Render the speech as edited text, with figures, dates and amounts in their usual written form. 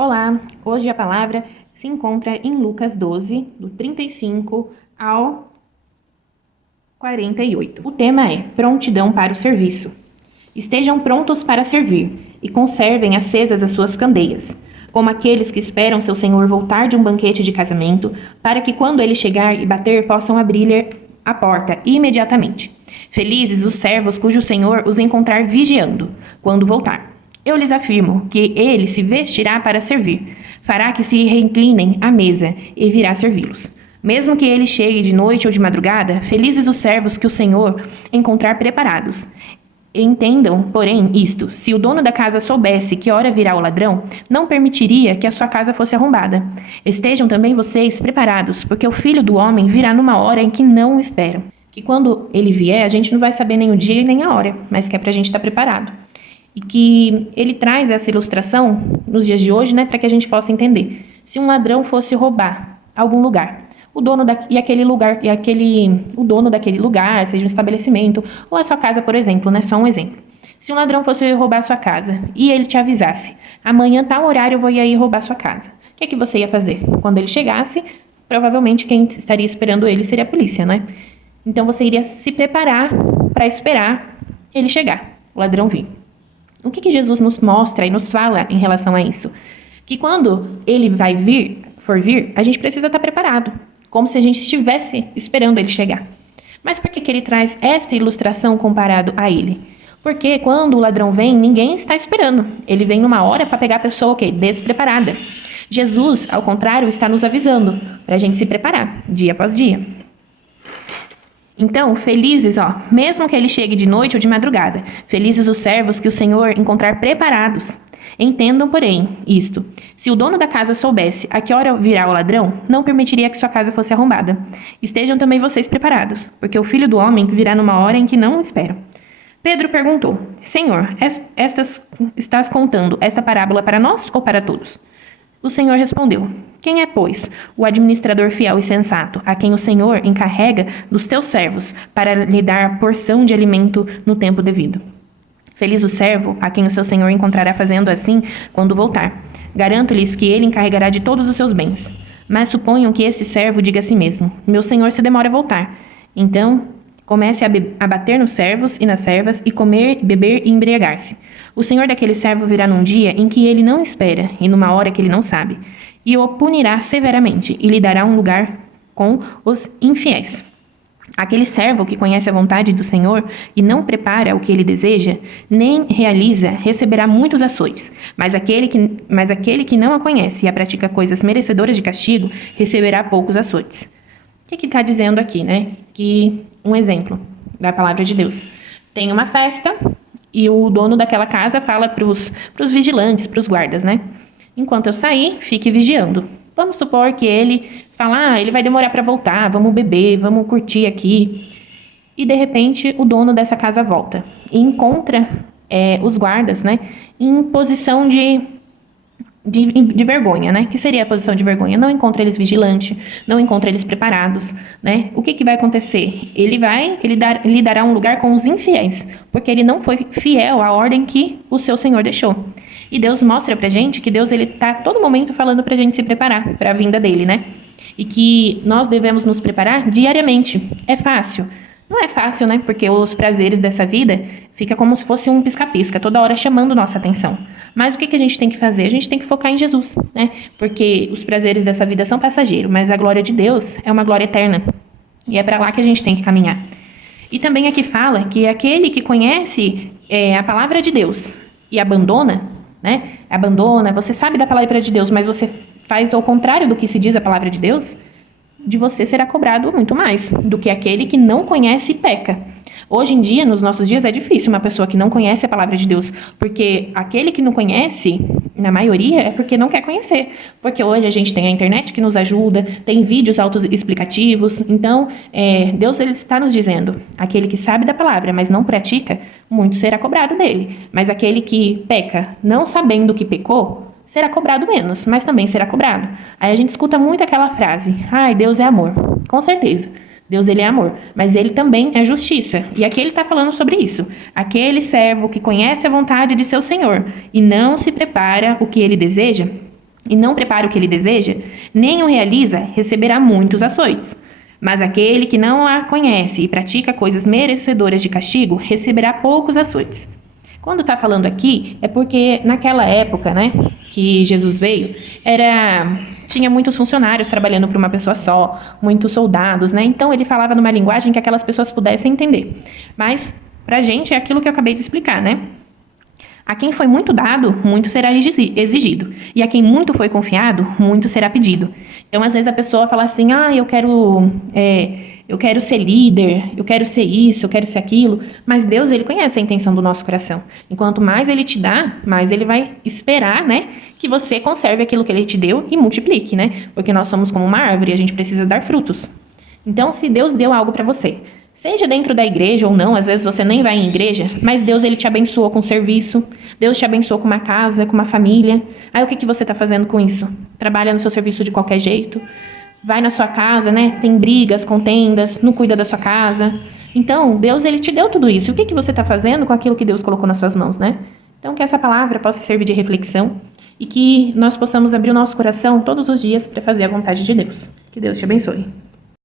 Olá, hoje a palavra se encontra em Lucas 12, do 35 ao 48. O tema é prontidão para o serviço. Estejam prontos para servir e conservem acesas as suas candeias, como aqueles que esperam seu senhor voltar de um banquete de casamento, para que quando ele chegar e bater possam abrir-lhe a porta imediatamente. Felizes os servos cujo senhor os encontrar vigiando, quando voltar. Eu lhes afirmo que ele se vestirá para servir, fará que se reinclinem à mesa e virá servi-los. Mesmo que ele chegue de noite ou de madrugada, felizes os servos que o Senhor encontrar preparados. Entendam, porém, isto: se o dono da casa soubesse que hora virá o ladrão, não permitiria que a sua casa fosse arrombada. Estejam também vocês preparados, porque o Filho do Homem virá numa hora em que não esperam. Que quando ele vier, a gente não vai saber nem o dia nem a hora, mas que é pra gente estar preparado. E que ele traz essa ilustração nos dias de hoje, né, para que a gente possa entender. Se um ladrão fosse roubar algum lugar, o dono daquele lugar, seja um estabelecimento ou a sua casa, por exemplo, né, só um exemplo. Se um ladrão fosse roubar a sua casa e ele te avisasse, amanhã tal horário eu vou ir aí roubar a sua casa, o que é que você ia fazer? Quando ele chegasse, provavelmente quem estaria esperando ele seria a polícia, né? Então você iria se preparar para esperar ele chegar, o ladrão vir. O que Jesus nos mostra e nos fala em relação a isso? Que quando ele for vir, a gente precisa estar preparado, como se a gente estivesse esperando ele chegar. Mas por que ele traz esta ilustração comparado a ele? Porque quando o ladrão vem, ninguém está esperando. Ele vem numa hora para pegar a pessoa despreparada. Jesus, ao contrário, está nos avisando para a gente se preparar, dia após dia. Então, felizes, mesmo que ele chegue de noite ou de madrugada, felizes os servos que o Senhor encontrar preparados. Entendam, porém, isto: se o dono da casa soubesse a que hora virá o ladrão, não permitiria que sua casa fosse arrombada. Estejam também vocês preparados, porque o Filho do Homem virá numa hora em que não esperam. Pedro perguntou: Senhor, estás contando esta parábola para nós ou para todos? O Senhor respondeu: Quem é, pois, o administrador fiel e sensato, a quem o Senhor encarrega dos teus servos para lhe dar porção de alimento no tempo devido? Feliz o servo a quem o seu senhor encontrará fazendo assim quando voltar. Garanto-lhes que ele encarregará de todos os seus bens. Mas suponham que esse servo diga a si mesmo: Meu senhor se demora a voltar. Então, comece a bater nos servos e nas servas, e comer, beber e embriagar-se. O senhor daquele servo virá num dia em que ele não espera, e numa hora que ele não sabe, e o punirá severamente, e lhe dará um lugar com os infiéis. Aquele servo que conhece a vontade do Senhor e não prepara o que ele deseja, nem realiza, receberá muitos açoites. Mas aquele que não a conhece e a pratica coisas merecedoras de castigo, receberá poucos açoites. O que está dizendo aqui, né? Que um exemplo da palavra de Deus. Tem uma festa e o dono daquela casa fala para os vigilantes, para os guardas, né? Enquanto eu sair, fique vigiando. Vamos supor que ele fala: ele vai demorar para voltar, vamos beber, vamos curtir aqui. E de repente o dono dessa casa volta e encontra os guardas, né, em posição de vergonha, né? Que seria a posição de vergonha? Não encontra eles vigilantes, não encontra eles preparados, né? O que vai acontecer? Ele lhe dará um lugar com os infiéis, porque ele não foi fiel à ordem que o seu Senhor deixou. E Deus mostra pra gente que Deus, ele tá a todo momento falando pra gente se preparar para a vinda dele, né? E que nós devemos nos preparar diariamente. É fácil? Não é fácil, né? Porque os prazeres dessa vida fica como se fosse um pisca-pisca, toda hora chamando nossa atenção. Mas o que a gente tem que fazer? A gente tem que focar em Jesus, né? Porque os prazeres dessa vida são passageiros, mas a glória de Deus é uma glória eterna. E é para lá que a gente tem que caminhar. E também aqui fala que aquele que conhece a palavra de Deus e abandona, né? Você sabe da palavra de Deus, mas você faz ao contrário do que se diz a palavra de Deus, de você será cobrado muito mais do que aquele que não conhece e peca. Hoje em dia, nos nossos dias, é difícil uma pessoa que não conhece a palavra de Deus, porque aquele que não conhece, na maioria, é porque não quer conhecer. Porque hoje a gente tem a internet que nos ajuda, tem vídeos autoexplicativos. Então, Deus, ele está nos dizendo: aquele que sabe da palavra, mas não pratica, muito será cobrado dele. Mas aquele que peca, não sabendo que pecou, será cobrado menos, mas também será cobrado. Aí a gente escuta muito aquela frase: ai, Deus é amor. Com certeza. Deus, ele é amor, mas ele também é justiça. E aqui ele está falando sobre isso. Aquele servo que conhece a vontade de seu senhor e não se prepara o que ele deseja, e não prepara o que ele deseja, nem o realiza, receberá muitos açoites. Mas aquele que não a conhece e pratica coisas merecedoras de castigo, receberá poucos açoites. Quando está falando aqui, é porque naquela época, né, que Jesus veio, tinha muitos funcionários trabalhando para uma pessoa só, muitos soldados, né? Então ele falava numa linguagem que aquelas pessoas pudessem entender. Mas pra gente é aquilo que eu acabei de explicar, né? A quem foi muito dado, muito será exigido. E a quem muito foi confiado, muito será pedido. Então, às vezes, a pessoa fala assim, eu quero ser líder, eu quero ser isso, eu quero ser aquilo. Mas Deus, Ele conhece a intenção do nosso coração. Enquanto mais Ele te dá, mais Ele vai esperar, né, que você conserve aquilo que Ele te deu e multiplique, né? Porque nós somos como uma árvore e a gente precisa dar frutos. Então, se Deus deu algo para você, seja dentro da igreja ou não, às vezes você nem vai em igreja, mas Deus, Ele te abençoou com serviço, Deus te abençoou com uma casa, com uma família. Aí o que você está fazendo com isso? Trabalha no seu serviço de qualquer jeito? Vai na sua casa, né? Tem brigas, contendas, não cuida da sua casa. Então, Deus, Ele te deu tudo isso. E o que você está fazendo com aquilo que Deus colocou nas suas mãos, né? Então, que essa palavra possa servir de reflexão e que nós possamos abrir o nosso coração todos os dias para fazer a vontade de Deus. Que Deus te abençoe.